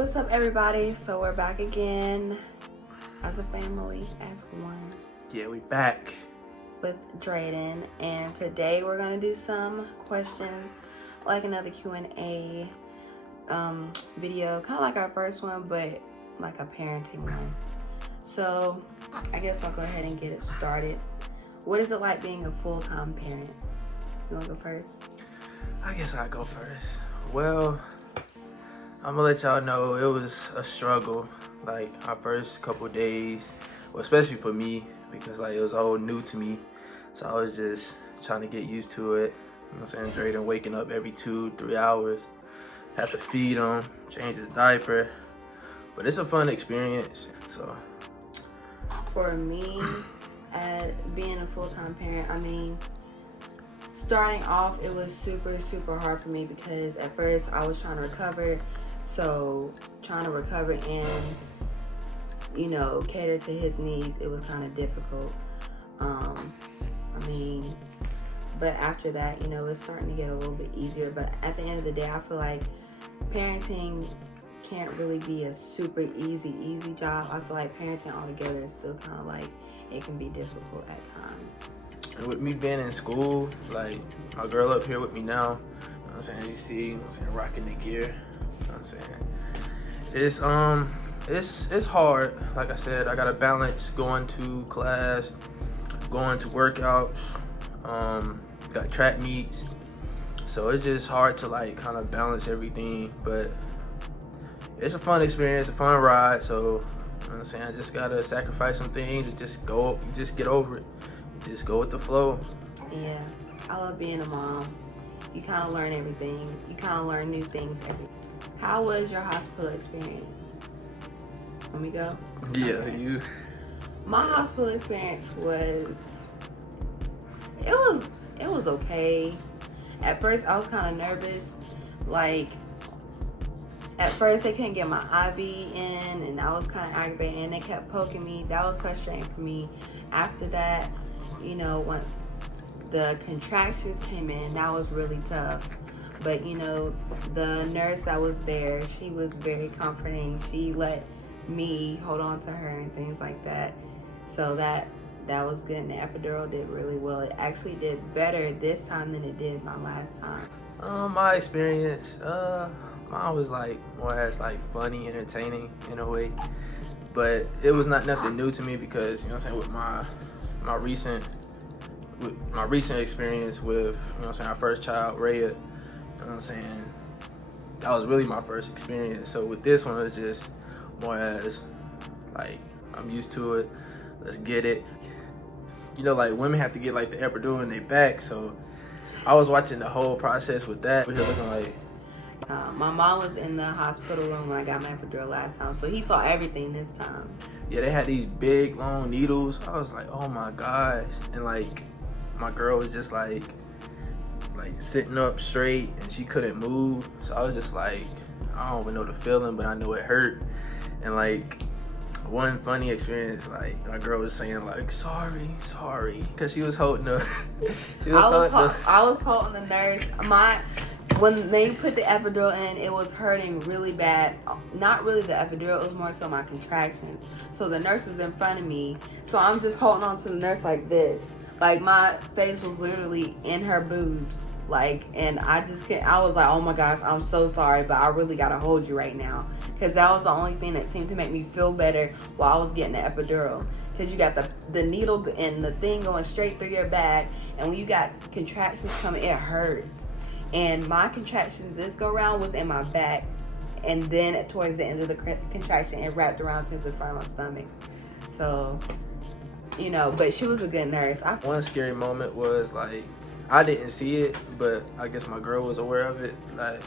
What's up, everybody? So we're back again as a family, as one, Yeah, we back. with Drayden, and today we're gonna do some questions, like another Q&A video, kind of like our first one, but like a parenting one. So I guess I'll go ahead and get it started. What is it like being a full-time parent? You wanna go first? I guess I'll go first. Well, I'm gonna let y'all know it was a struggle. Like our first couple days, well, especially for me, because like it was all new to me. So I was just trying to get used to it. You know what I'm saying? Drayden waking up every 2-3 hours. Have to feed him, change his diaper. But it's a fun experience. So For me, being a full-time parent, I mean, starting off, it was super hard for me because at first I was trying to recover. So trying to recover and, you know, cater to his needs, it was kind of difficult. But after that, you know, it's starting to get a little bit easier. But at the end of the day, I feel like parenting can't really be a super easy job. I feel like parenting altogether is still kind of like, it can be difficult at times. and with me being in school, like my girl up here with me now, you know what I'm saying? You see, you know what I'm saying, rocking the gear. You know what I'm saying? It's hard. Like I said, I gotta balance going to class, going to workouts, got track meets. So it's just hard to like kind of balance everything, but it's a fun experience, a fun ride. So, you know what I'm saying? I just gotta sacrifice some things and just get over it. Just go with the flow. Yeah, I love being a mom. You kind of learn everything. You kind of learn new things every. How was your hospital experience? Let me go. Yeah, Okay. My hospital experience was it was okay. At first, I was kind of nervous. Like, at first, they couldn't get my IV in, and I was kind of aggravated, and they kept poking me. That was frustrating for me. After that, you know, once the contractions came in, that was really tough. But, you know, the nurse that was there, she was very comforting. She let me hold on to her and things like that. So that was good, and the epidural did really well. It actually did better this time than it did my last time. My experience, mine was like more as like funny, entertaining in a way, but it was nothing new to me because, you know what I'm saying, with my recent experience with, you know what I'm saying, our first child, Raya, you know what I'm saying, that was really my first experience. So with this one, it's just more as like, I'm used to it, let's get it. You know, like women have to get like the epidural in their back, so I was watching the whole process with that. We're looking like, my mom was in the hospital room when I got my epidural last time, so he saw everything this time. yeah, they had these big long needles. I was like, oh my gosh. And like my girl was just like sitting up straight and she couldn't move. So I was just like, I don't even know the feeling, but I know it hurt. And like one funny experience, like my girl was saying like, sorry, because she was holding the I was holding the nurse. When they put the epidural in, it was hurting really bad. Not really the epidural, it was more so my contractions. So the nurse was in front of me. So I'm just holding on to the nurse like this. Like my face was literally in her boobs. Like, and I was like, oh my gosh, I'm so sorry, but I really gotta hold you right now. Cause that was the only thing that seemed to make me feel better while I was getting the epidural. Cause you got the needle and the thing going straight through your back. And when you got contractions coming, it hurts. And my contractions this go round was in my back, and then towards the end of the contraction, it wrapped around to the front of my stomach. So, you know, but she was a good nurse. One scary moment was like, I didn't see it, but I guess my girl was aware of it. Like,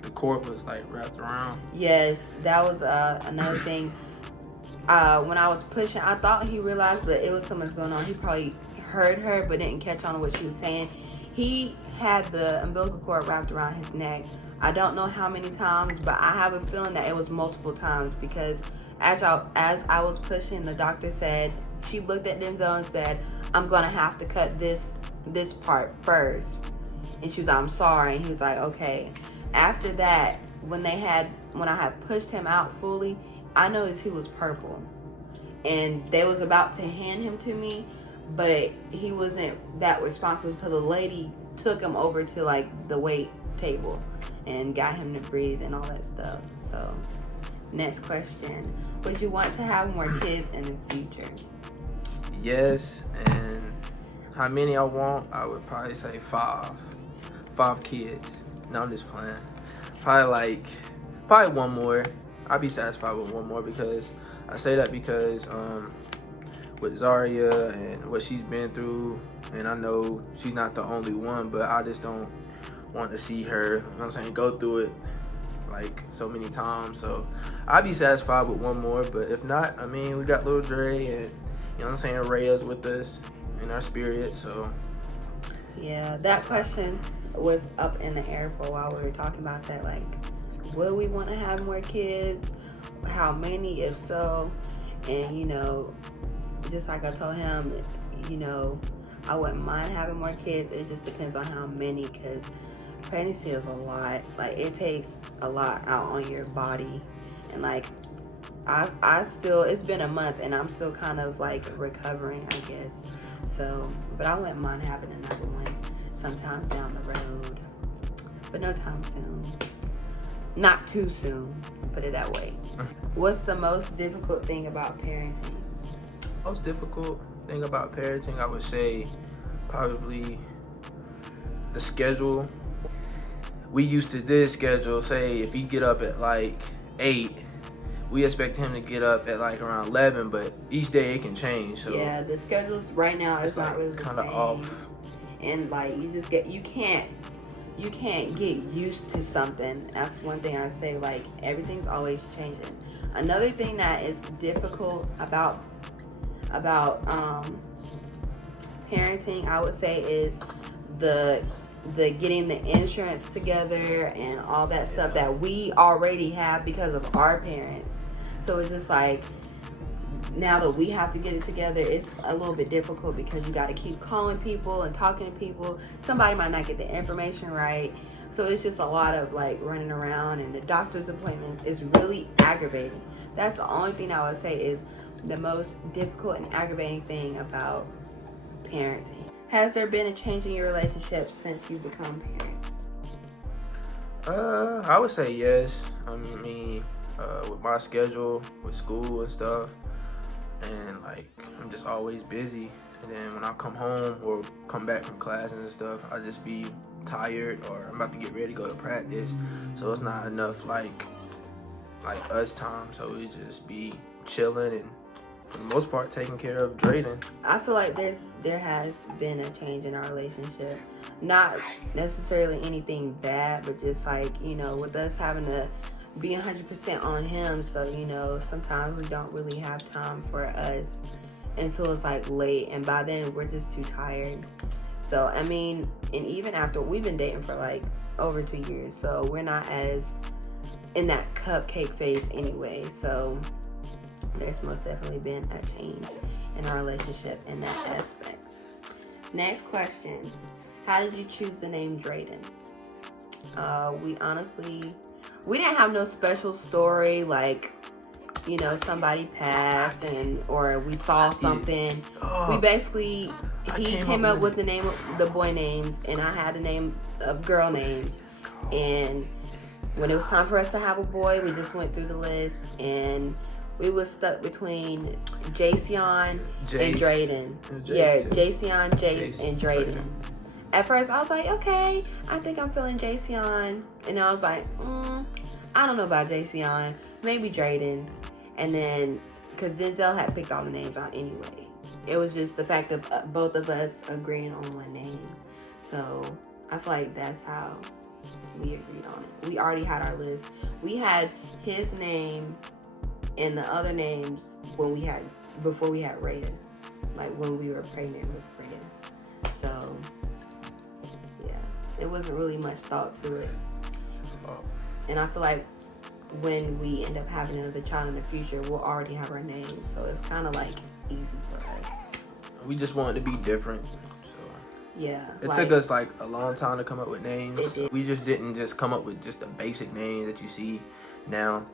the cord was like wrapped around. Yes, that was another thing. When I was pushing, I thought he realized, but it was so much going on. He probably heard her, but didn't catch on to what she was saying. He had the umbilical cord wrapped around his neck. I don't know how many times, but I have a feeling that it was multiple times because as I was pushing, the doctor said, she looked at Denzel and said, I'm gonna have to cut this part first. And she was like, I'm sorry. And he was like, okay. After that, when I had pushed him out fully, I noticed he was purple, and they was about to hand him to me, but he wasn't that responsive. So the lady took him over to like the weight table and got him to breathe and all that stuff. So next question, would you want to have more kids in the future? Yes, and how many I want, I would probably say 5 kids. No, I'm just playing. Probably one more. I'd be satisfied with one more, because I say that because with Zaria and what she's been through, and I know she's not the only one, but I just don't want to see her, you know what I'm saying, go through it like so many times. So I'd be satisfied with one more, but if not, I mean, we got little Dre, and you know what I'm saying, Rhea's with us in our spirit. So yeah, that question was up in the air for a while. We were talking about that, like, will we want to have more kids? How many, if so? And you know, just like I told him, you know, I wouldn't mind having more kids. It just depends on how many, because pregnancy is a lot. Like, it takes a lot out on your body, and like I still, it's been a month and I'm still kind of like recovering, I guess. So, but I wouldn't mind having another one sometimes down the road, but no time soon. Not too soon, put it that way. What's the most difficult thing about parenting? Most difficult thing about parenting, I would say probably the schedule. We used to this schedule, say if you get up at like 8, we expect him to get up at like around 11, but each day it can change. So yeah, the schedules right now is not really kind the of same. off. And like you can't get used to something. That's one thing I say, like everything's always changing. Another thing that is difficult about parenting, I would say, is the getting the insurance together and all that stuff that we already have because of our parents. So it's just like, now that we have to get it together, it's a little bit difficult because you got to keep calling people and talking to people. Somebody might not get the information right. So it's just a lot of like running around, and the doctor's appointments is really aggravating. That's the only thing I would say is the most difficult and aggravating thing about parenting. Has there been a change in your relationship since you've become parents? I would say yes. I mean, with my schedule, with school and stuff, and like I'm just always busy. And then when I come home or come back from class and stuff, I just be tired, or I'm about to get ready to go to practice. So it's not enough like us time. So we just be chilling and, for the most part, taking care of Drayden. I feel like there has been a change in our relationship. Not necessarily anything bad, but just like, you know, with us having to be 100% on him. So, you know, sometimes we don't really have time for us until it's like late, and by then we're just too tired. So, I mean, and even after, we've been dating for like over 2 years, so we're not as in that cupcake phase anyway. So there's most definitely been a change in our relationship in that aspect. Next question. How did you choose the name Drayden? We didn't have no special story, like, you know, somebody passed or we saw something. We basically, he came up with the name of the boy names, and I had the name of girl names. And when it was time for us to have a boy, we just went through the list, and we was stuck between Jayceon and Drayden. Yeah, Jayceon, Jace, and Drayden. At first, I was like, okay, I think I'm feeling Jayceon. And I was like, I don't know about Jayceon. Maybe Drayden. And then, because Denzel had picked all the names out anyway. It was just the fact of both of us agreeing on one name. So, I feel like that's how we agreed on it. We already had our list. We had his name and the other names before we had Rhea. Like, when we were pregnant with Rhea. So, yeah. It wasn't really much thought to it. And I feel like when we end up having another child in the future, we'll already have our name. So it's kind of like easy for us. We just wanted to be different. So Yeah. It took us like a long time to come up with names. It did. We just didn't just come up with just the basic names that you see now.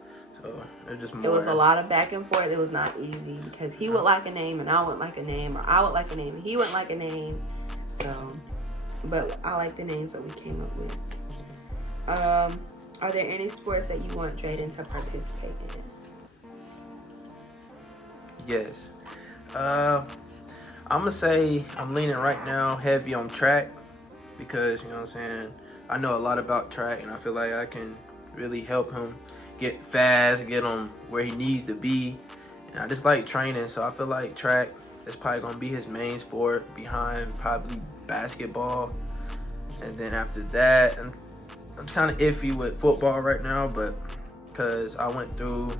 So it just more. It was a lot of back and forth. It was not easy because he would like a name and I wouldn't like a name, or I would like a name and he wouldn't like a name. So, but I like the names that we came up with. Are there any sports that you want Drayden to participate in? Yes. I'm gonna say I'm leaning right now heavy on track because, you know what I'm saying, I know a lot about track and I feel like I can really help him get fast, get him where he needs to be. And I just like training, so I feel like track is probably gonna be his main sport behind probably basketball. And then after that, I'm kind of iffy with football right now, but because I went through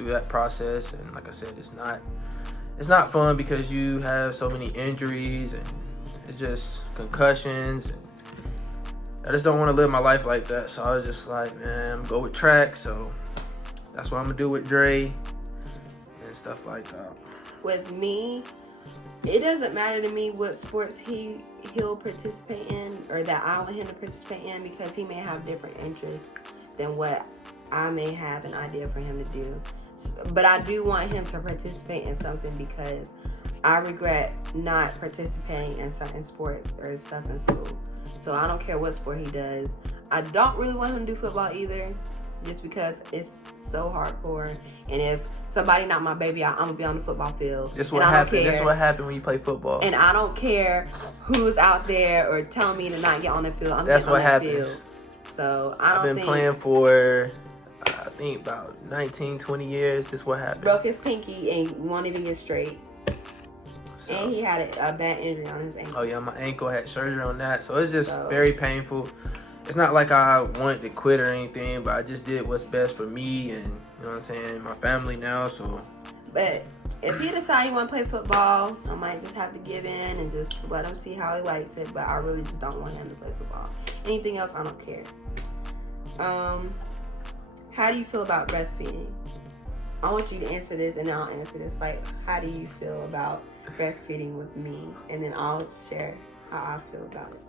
that process, and like I said, it's not fun because you have so many injuries and it's just concussions, and I just don't want to live my life like that. So I was just like, man, I'm gonna go with track. So that's what I'm gonna do with Dre and stuff like that. With me, it doesn't matter to me what sports he'll participate in, or that I want him to participate in, because he may have different interests than what I may have an idea for him to do. But I do want him to participate in something because I regret not participating in certain sports or stuff in school. So I don't care what sport he does. I don't really want him to do football either, just because it's so hardcore. And if somebody not my baby, I'm gonna be on the football field. That's what happened. That's what happened when you play football. And I don't care who's out there or telling me to not get on the field. That's what happens. So I don't think. I've been playing for, I think, about 19, 20 years. This is what happened. Broke his pinky and won't even get straight. So, and he had a bad injury on his ankle. Oh yeah, my ankle, had surgery on that. So it's just very painful. It's not like I wanted to quit or anything, but I just did what's best for me and, you know what I'm saying, my family now. So, but if he decides he want to play football, I might just have to give in and just let him see how he likes it. But I really just don't want him to play football. Anything else, I don't care. How do you feel about breastfeeding? I want you to answer this, and then I'll answer this. Like, how do you feel about breastfeeding with me? And then I'll share how I feel about it.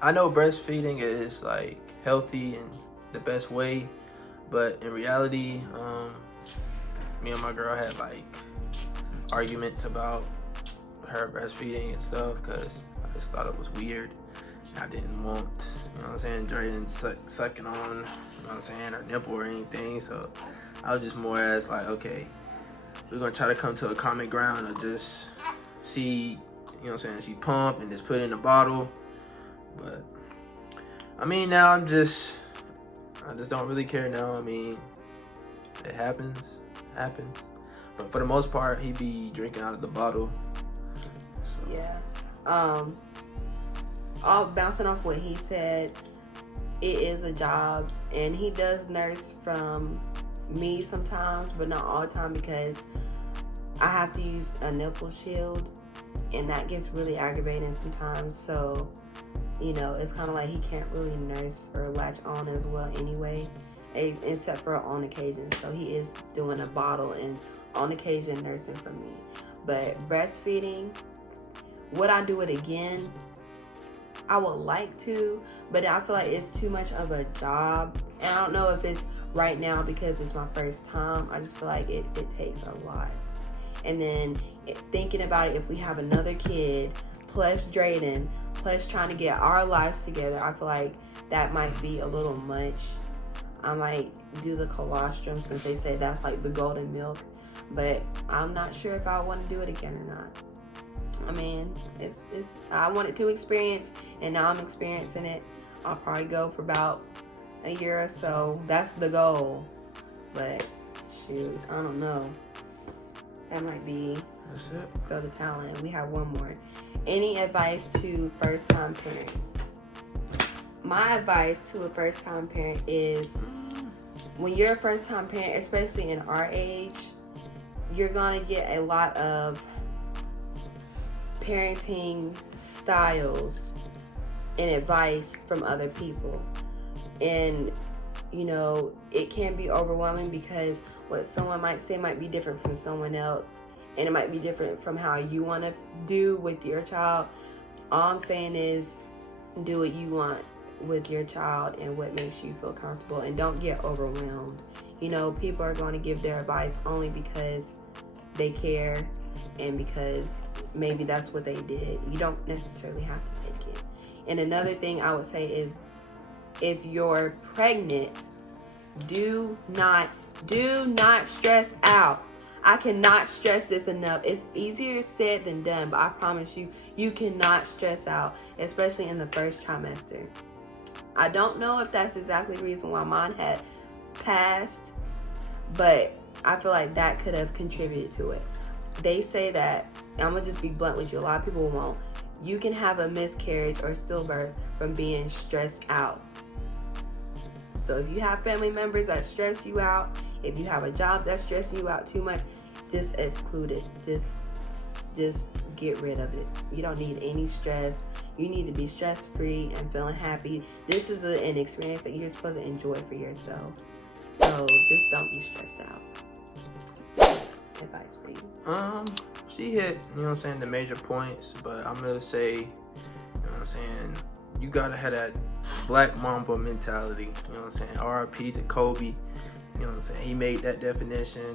I know breastfeeding is like healthy and the best way, but in reality, me and my girl had like arguments about her breastfeeding and stuff because I just thought it was weird. I didn't want, you know what I'm saying, Drayden sucking on, you know what I'm saying, her nipple or anything. So I was just more as like, okay, we're gonna try to come to a common ground of just see, you know what I'm saying, she pump and just put it in a bottle. But I mean, now I just don't really care now. I mean, it happens. But for the most part, he be drinking out of the bottle. So. Yeah. All bouncing off what he said, it is a job, and he does nurse from me sometimes, but not all the time because I have to use a nipple shield, and that gets really aggravating sometimes. So, you know, it's kind of like he can't really nurse or latch on as well anyway, except for on occasion. So he is doing a bottle and on occasion nursing for me. But breastfeeding, would I do it again? I would like to, but I feel like it's too much of a job. And I don't know if it's right now because it's my first time. I just feel like it takes a lot. And then thinking about it, if we have another kid, plus Drayden, plus trying to get our lives together, I feel like that might be a little much. I might do the colostrum since they say that's like the golden milk, but I'm not sure if I want to do it again or not. I mean, it's I wanted to experience, and now I'm experiencing it. I'll probably go for about a year or so. That's the goal. But shoot, I don't know. That might be go to talent. We have one more. Any advice to first-time parents? My advice to a first-time parent is when you're a first-time parent, especially in our age, you're gonna get a lot of parenting styles and advice from other people, and you know, it can be overwhelming because what someone might say might be different from someone else, and it might be different from how you want to do with your child. All I'm saying is do what you want with your child and what makes you feel comfortable, and don't get overwhelmed. You know, people are going to give their advice only because they care and because maybe that's what they did. You don't necessarily have to take it. And another thing I would say is, if you're pregnant, do not stress out. I cannot stress this enough. It's easier said than done, but I promise you, you cannot stress out, especially in the first trimester. I don't know if that's exactly the reason why mine had passed, but I feel like that could have contributed to it. They say that, I'm gonna just be blunt with you, a lot of people won't. You can have a miscarriage or stillbirth from being stressed out. So if you have family members that stress you out, if you have a job that's stressing you out too much, just exclude it. Just get rid of it. You don't need any stress. You need to be stress-free and feeling happy. This is an experience that you're supposed to enjoy for yourself. So just don't be stressed out. Advice, please. She hit, you know what I'm saying, the major points, but I'm gonna say, you know what I'm saying, you gotta have that Black Mamba mentality, you know what I'm saying, RIP to Kobe, you know what I'm saying, he made that definition,